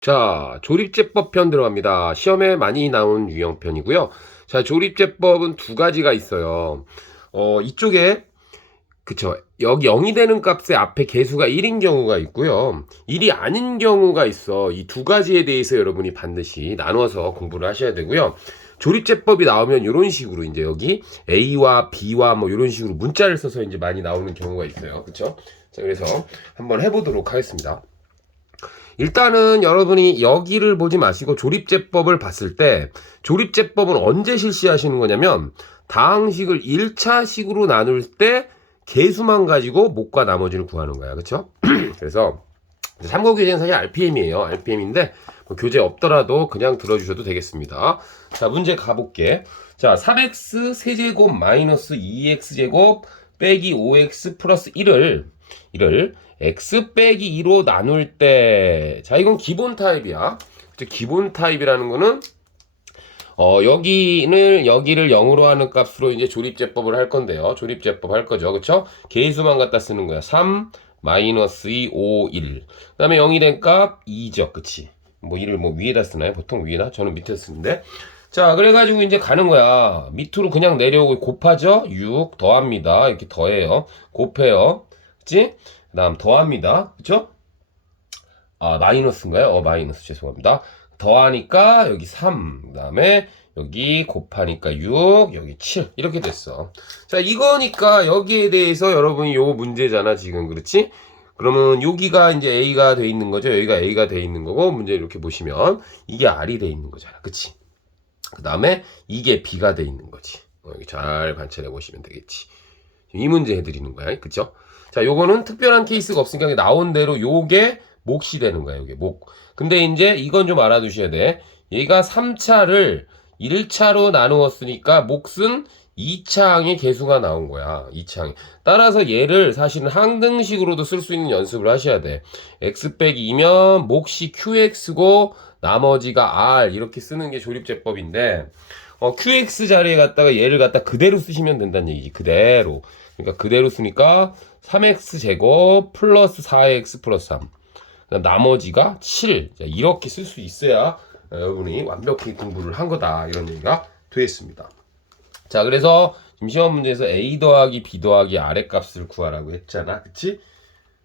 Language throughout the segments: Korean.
자, 조립제법 편 들어갑니다. 시험에 많이 나온 유형편이고요. 자, 조립제법은 두 가지가 있어요. 어, 이쪽에 그쵸. 여기 0이 되는 값의 앞에 개수가 1인 경우가 있고요. 1이 아닌 경우가 있어. 이 두 가지에 대해서 여러분이 반드시 나눠서 공부를 하셔야 되고요. 조립제법이 나오면 이런 식으로 이제 여기 A와 B와 뭐 이런 식으로 문자를 써서 이제 많이 나오는 경우가 있어요. 그쵸? 자, 그래서 한번 해보도록 하겠습니다. 일단은 여러분이 여기를 보지 마시고 조립제법을 봤을 때 조립제법은 언제 실시하시는 거냐면 다항식을 1차식으로 나눌 때 개수만 가지고 목과 나머지를 구하는 거야. 그쵸? 그래서 참고 교재는 사실 RPM이에요. RPM인데 뭐 교재 없더라도 그냥 들어주셔도 되겠습니다. 자, 문제 가볼게. 자, 3x 세제곱 마이너스 2x제곱 빼기 5x 플러스 1을 1을 x 빼기 2로 나눌 때, 자, 이건 기본 타입이야. 기본 타입이라는 거는, 어, 여기는, 여기를 0으로 하는 값으로 이제 조립제법을 할 건데요. 조립제법 할 거죠. 그쵸? 개수만 갖다 쓰는 거야. 3, 마이너스 2, 5, 1. 그 다음에 0이 된 값 2죠. 그치? 뭐 1을 뭐 위에다 쓰나요? 보통 위에다? 저는 밑에 쓰는데. 자, 그래 가지고 이제 가는 거야. 밑으로 그냥 내려오고 곱하죠? 6 더합니다. 이렇게 더해요. 곱해요. 그치? 그 다음 더합니다. 그쵸? 아, 마이너스인가요? 어, 마이너스. 죄송합니다. 더하니까 여기 3. 그 다음에 여기 곱하니까 6. 여기 7. 이렇게 됐어. 자, 이거니까 여기에 대해서 여러분이 요 문제잖아, 지금. 그렇지? 그러면 여기가 이제 A가 돼 있는 거죠. 여기가 A가 돼 있는 거고, 문제 이렇게 보시면 이게 R이 돼 있는 거잖아. 그치? 그 다음에 이게 B가 돼 있는 거지. 어, 여기 잘 관찰해 보시면 되겠지. 이 문제 해드리는 거야. 그쵸? 자, 요거는 특별한 케이스가 없으니까 나온 대로 요게 몫이 되는 거야, 요게 목. 근데 이제 이건 좀 알아두셔야 돼. 얘가 3차를 1차로 나누었으니까 몫은 2차항의 개수가 나온 거야. 2차항. 따라서 얘를 사실은 항등식으로도 쓸 수 있는 연습을 하셔야 돼. x 빼기 2면 몫이 qx고 나머지가 r 이렇게 쓰는 게 조립제법인데 어, qx 자리에 갖다가 얘를 갖다 그대로 쓰시면 된다는 얘기지. 그대로. 그러니까 그대로 쓰니까 3x 제곱 플러스 4x 플러스 3. 그다음 나머지가 7. 자, 이렇게 쓸 수 있어야 어, 여러분이 완벽히 공부를 한 거다. 이런 얘기가 되겠습니다. 자, 그래서 지금 시험 문제에서 a 더하기 b 더하기 아래 값을 구하라고 했잖아. 그치?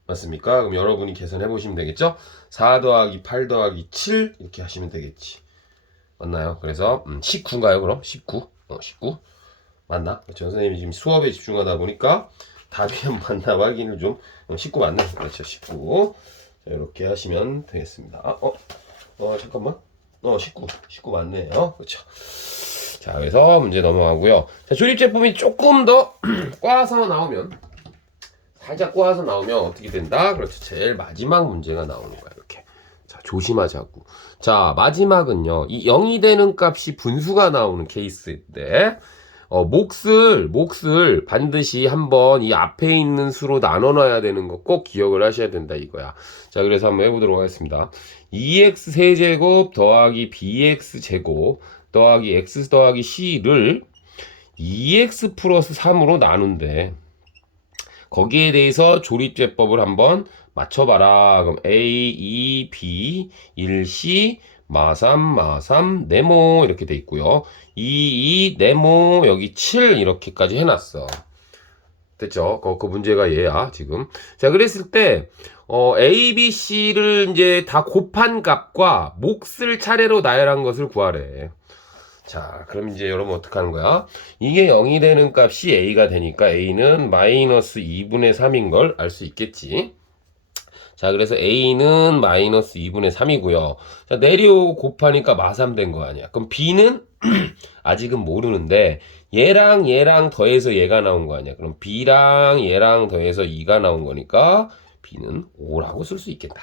맞습니까? 그럼 여러분이 계산해 보시면 되겠죠? 4 더하기 8 더하기 7 이렇게 하시면 되겠지. 맞나요? 그래서 음, 19인가요? 그럼 19. 어, 19. 맞나? 전 선생님이 지금 수업에 집중하다 보니까 답이 맞나 확인을 좀 어, 19 맞네. 그렇죠. 19. 자, 이렇게 하시면 되겠습니다. 아, 어, 어, 잠깐만. 어, 19. 19 맞네요. 그렇죠. 자, 그래서 문제 넘어가고요. 자, 조립 제품이 조금 더 꽈서 나오면 살짝 꼬아서 나오면 어떻게 된다? 그렇죠. 제일 마지막 문제가 나오는 거야. 이렇게. 자, 조심하자고. 자, 마지막은요. 이 0이 되는 값이 분수가 나오는 케이스인데, 어, 몫을, 몫을 반드시 한번 이 앞에 있는 수로 나눠 놔야 되는 거 꼭 기억을 하셔야 된다 이거야. 자, 그래서 한번 해보도록 하겠습니다. 2x 세제곱 더하기 bx 제곱 더하기 x 더하기 c를 2x 플러스 3으로 나눈대. 거기에 대해서 조립제법을 한번 맞춰봐라. 그럼 A, 2, B, 1, C, 마3, 마3, 네모 이렇게 돼 있고요. 2, 2, 네모 여기 7 이렇게까지 해놨어. 됐죠? 그, 그 문제가 얘야 지금. 자 그랬을 때 어, A, B, C를 이제 다 곱한 값과 몫을 차례로 나열한 것을 구하래. 자, 그럼 이제 여러분 어떻게 하는 거야? 이게 0이 되는 값이 A가 되니까 A는 마이너스 2분의 3인 걸 알 수 있겠지. 자, 그래서 A는 마이너스 2분의 3이고요. 자, 내려오고 곱하니까 마3 된거 아니야. 그럼 B는 아직은 모르는데 얘랑 얘랑 더해서 얘가 나온 거 아니야. 그럼 B랑 얘랑 더해서 2가 나온 거니까 B는 5라고 쓸 수 있겠다.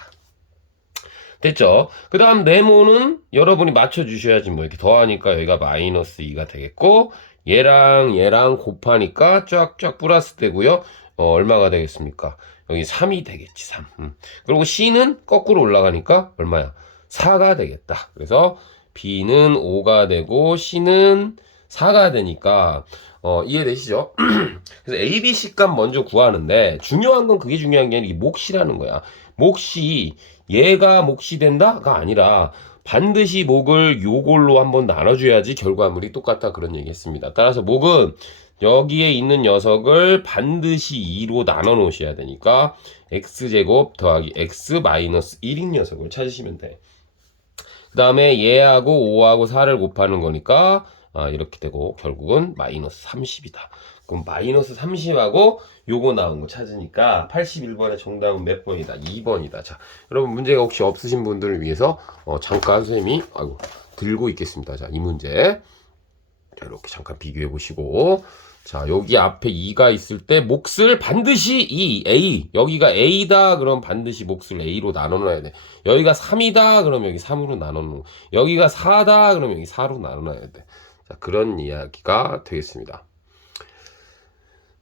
됐죠? 그 다음 네모는 여러분이 맞춰주셔야지 뭐 이렇게 더하니까 여기가 마이너스 2가 되겠고 얘랑 얘랑 곱하니까 쫙쫙 플러스 되고요. 어, 얼마가 되겠습니까? 여기 3이 되겠지 3. 음. 그리고 C는 거꾸로 올라가니까 얼마야? 4가 되겠다. 그래서 B는 5가 되고 C는 4가 되니까 어, 이해되시죠? 그래서 A, B, C 값 먼저 구하는데 중요한 건 그게 중요한 게 아니라 이 몫이라는 거야. 몫이 얘가 몫이 된다가 아니라 반드시 목을 요걸로 한번 나눠줘야지 결과물이 똑같다 그런 얘기 했습니다. 따라서 목은 여기에 있는 녀석을 반드시 2로 나눠 놓으셔야 되니까 x제곱 더하기 x 마이너스 1인 녀석을 찾으시면 돼. 그 다음에 얘하고 5하고 4를 곱하는 거니까 아, 이렇게 되고 결국은 마이너스 30이다. 그럼 마이너스 30하고 요거 나온 거 찾으니까 81번의 정답은 몇 번이다? 2번이다. 자, 여러분 문제가 혹시 없으신 분들을 위해서 어, 잠깐 선생님이 아이고 들고 있겠습니다. 자, 이 문제. 자, 이렇게 잠깐 비교해 보시고 자, 여기 앞에 2가 있을 때 몫을 반드시 이 A 여기가 A다 그럼 반드시 몫을 A로 나눠 놔야 돼. 여기가 3이다 그럼 여기 3으로 나눠 놓고 여기가 4다 그럼 여기 4로 나눠 놔야 돼. 자, 그런 이야기가 되겠습니다.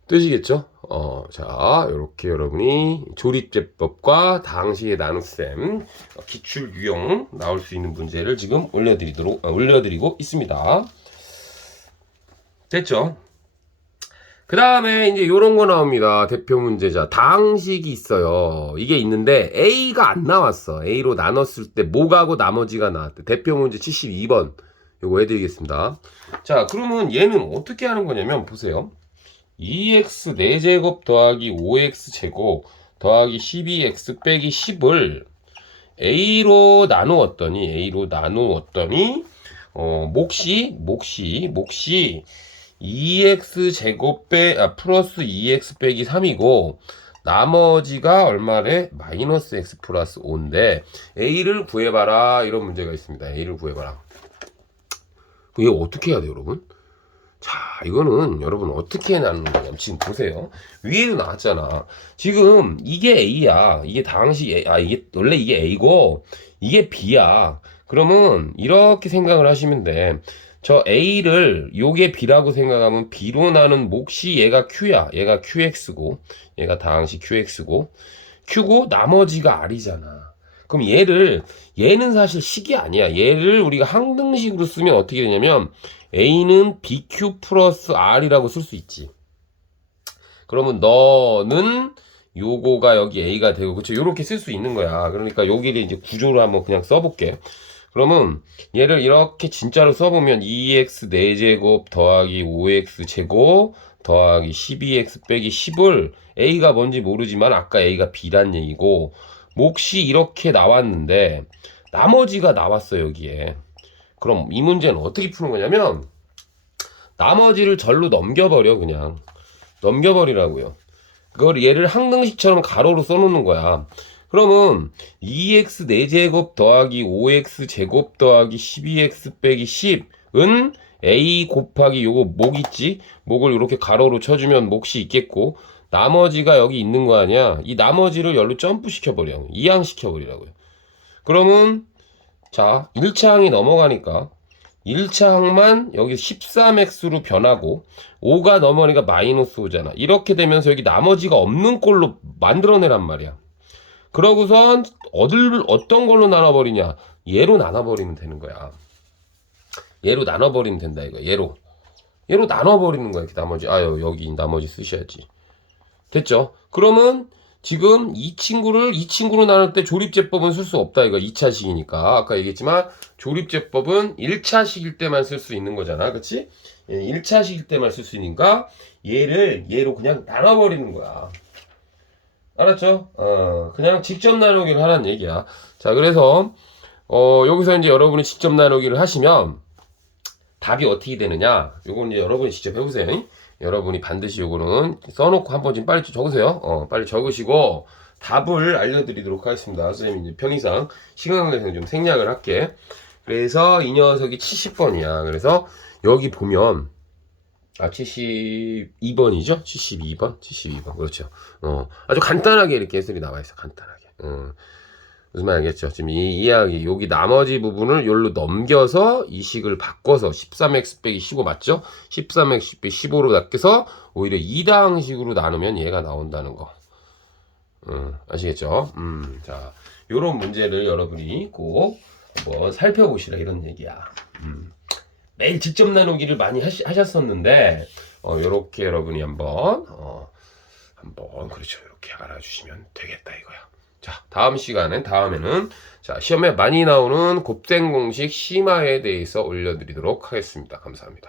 뜨시겠죠? 어, 자, 이렇게 여러분이 조립제법과 당시의 나눗셈, 어, 기출 유형 나올 수 있는 문제를 지금 올려드리도록, 어, 올려드리고 있습니다. 됐죠? 그 다음에 이제 요런 거 나옵니다. 대표 문제자. 당식이 있어요. 이게 있는데 A가 안 나왔어. A로 나눴을 때 뭐가고 나머지가 나왔대. 대표 문제 72번. 요거 해드리겠습니다. 자, 그러면 얘는 어떻게 하는 거냐면 보세요. 2x 4제곱 더하기 5x 제곱 더하기 12x 빼기 10을 a로 나누었더니 a로 나누었더니 어 몫이 몫이 몫이 2x 제곱 빼 아, 플러스 2x 빼기 3이고 나머지가 얼마래? 마이너스 x 플러스 5인데 a를 구해봐라 이런 문제가 있습니다. a를 구해봐라. 이거 어떻게 해야 돼요, 여러분? 자, 이거는 여러분 어떻게 나누는 거냐면 지금 보세요. 위에도 나왔잖아. 지금 이게 A야. 이게 당시 A, 아 이게 원래 이게 A고 이게 B야. 그러면 이렇게 생각을 하시면 돼. 저 A를 요게 B라고 생각하면 B로 나는 몫이 얘가 Q야. 얘가 QX고 얘가 당시 QX고 Q고 나머지가 R이잖아. 그럼 얘를 얘는 사실 식이 아니야. 얘를 우리가 항등식으로 쓰면 어떻게 되냐면 A는 BQ 플러스 R이라고 쓸 수 있지. 그러면 너는 요거가 여기 A가 되고 그쵸 요렇게 쓸 수 있는 거야. 그러니까 여기를 이제 구조로 한번 그냥 써볼게. 그러면 얘를 이렇게 진짜로 써보면 2x 4제곱 더하기 5x 제곱 더하기 12x 빼기 10을 A가 뭔지 모르지만 아까 A가 B란 얘기고 몫이 이렇게 나왔는데 나머지가 나왔어 여기에. 그럼 이 문제는 어떻게 푸는 거냐면 나머지를 절로 넘겨버려 그냥. 넘겨버리라고요. 그걸 얘를 항등식처럼 가로로 써놓는 거야 그러면 2x 4제곱 더하기 5x 제곱 더하기 12x 빼기 10은 a 곱하기 요거 목 있지? 목을 이렇게 가로로 쳐주면 몫이 있겠고 나머지가 여기 있는 거 아니야? 이 나머지를 열로 점프 시켜버려. 이항 시켜버리라고요. 그러면 자 1차 항이 넘어가니까 1차 항만 여기 13x로 변하고 5가 넘어가니까 마이너스 5잖아. 이렇게 되면서 여기 나머지가 없는 꼴로 만들어내란 말이야 그러고선 어딜 어떤 걸로 나눠버리냐? 얘로 나눠버리면 되는 거야. 얘로 나눠버리면 된다 이거. 얘로. 얘로 나눠버리는 거야 이렇게 나머지. 아유 여기 나머지 쓰셔야지. 됐죠? 그러면 지금 이 친구를 이 친구로 나눌 때 조립제법은 쓸 수 없다 이거. 2차식이니까. 아까 얘기했지만 조립제법은 1차식일 때만 쓸 수 있는 거잖아 그치? 1차식일 때만 쓸 수 있으니까 얘를 얘로 그냥 나눠버리는 거야 알았죠? 어, 그냥 직접 나누기를 하라는 얘기야. 자, 그래서, 어, 여기서 이제 여러분이 직접 나누기를 하시면, 답이 어떻게 되느냐? 요건 이제 여러분이 직접 해보세요. 잉? 여러분이 반드시 요거는 써놓고 한번 좀 빨리 좀 적으세요. 어, 빨리 적으시고, 답을 알려드리도록 하겠습니다. 선생님 이제 편의상, 시간 관계상 좀 생략을 할게. 그래서 이 녀석이 70번이야. 그래서 여기 보면, 아, 72번이죠? 72번? 72번. 그렇죠. 어, 아주 간단하게 이렇게 해설이 나와 있어. 간단하게. 어, 무슨 말 알겠죠? 지금 이 이야기, 여기 나머지 부분을 여기로 넘겨서 이 식을 바꿔서 13x 빼기 15 맞죠? 13x 빼기 15로 낚여서 오히려 2당식으로 나누면 얘가 나온다는 거. 음, 아시겠죠? 음, 자, 요런 문제를 여러분이 꼭 한번 살펴보시라 이런 얘기야. 음. 매일 직접 나누기를 많이 하시, 하셨었는데 어, 요렇게 여러분이 한번 어, 한번 그렇죠 이렇게 알아주시면 되겠다 이거야 자, 다음 시간엔 다음에는 자, 시험에 많이 나오는 곱셈 공식 심화에 대해서 올려드리도록 하겠습니다. 감사합니다.